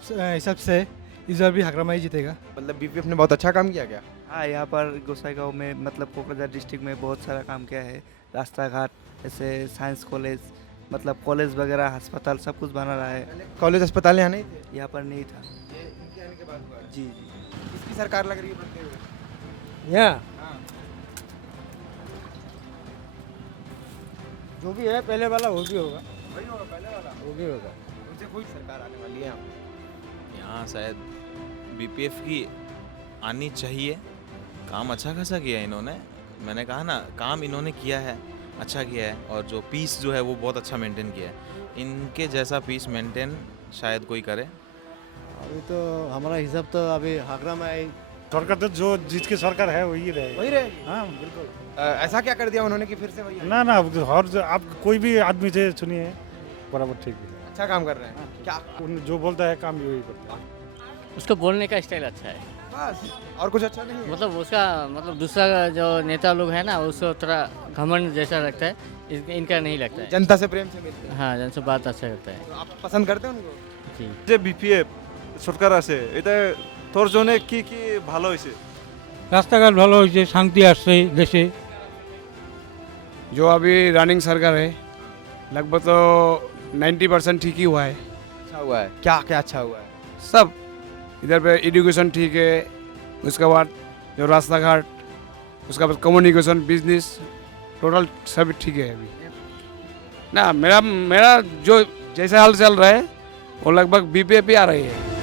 हिसाब से इस बार भी हकरामा ही जीतेगा। मतलब बीपीएफ ने बहुत अच्छा काम किया क्या? हाँ, यहाँ पर गोसाईगांव में मतलब कोकराझार डिस्ट्रिक्ट में बहुत सारा काम किया है। रास्ता घाट, ऐसे साइंस कॉलेज, मतलब कॉलेज वगैरह, अस्पताल सब कुछ बना रहा है। कॉलेज अस्पताल यहाँ नहीं थे? यहाँ पर नहीं था। ये इनके आने के बाद हुआ है। जी जी। किसकी सरकार लग रही है बनते हुए? यहाँ हाँ। जो भी है पहले वाला वो भी होगा, वही होगा पहले वाला। वो भी होगा। उनसे कोई सरकार आने वाली है यहाँ पे? यहाँ शायद बीपीएफ की आनी चाहिए। काम अच्छा खासा किया है इन्होंने। मैंने कहा ना, काम इन्होंने किया है, अच्छा किया है। और जो पीस जो है वो बहुत अच्छा मेंटेन किया है। इनके जैसा पीस मेंटेन शायद कोई करे। अभी तो हमारा हिसाब तो अभी हाकरा में आई। सरकार तो जो जिसकी सरकार है वही रहेगी। वही रहेगी। हाँ बिल्कुल। ऐसा क्या कर दिया उन्होंने कि फिर से वही? ना ना, हर आप कोई भी आदमी से सुनिए बराबर ठीक है। अच्छा काम कर रहे हैं क्या? जो बोलता है काम भी वही करता है। उसका बोलने का स्टाइल अच्छा है, बस और कुछ अच्छा नहीं है? मतलब उसका मतलब दूसरा जो नेता लोग है ना उसको थोड़ा घमंड जैसा लगता है, इनका नहीं लगता है। जनता से प्रेम से मिलते हैं। हाँ, जनसे बात अच्छा करता है। तो आप पसंद करते हैं उनको? जी। যে বিপিএফ সরকার আছে এটা তোর জন্য কি কি ভালো হয়েছে? রাস্তাঘাট ভালো হয়েছে, শান্তি আসছে দেশে। जो अभी रनिंग सरकार है लगभग तो 90% ठीक ही हुआ है। अच्छा हुआ है? क्या क्या अच्छा हुआ है? सब इधर पे एजुकेशन ठीक है, उसके बाद जो रास्ता घाट, उसका बाद कम्युनिकेशन, बिजनेस, टोटल सब ठीक है अभी ना। मेरा जो जैसा हाल चल रहा है वो लगभग बीपीएफ ही आ रही है।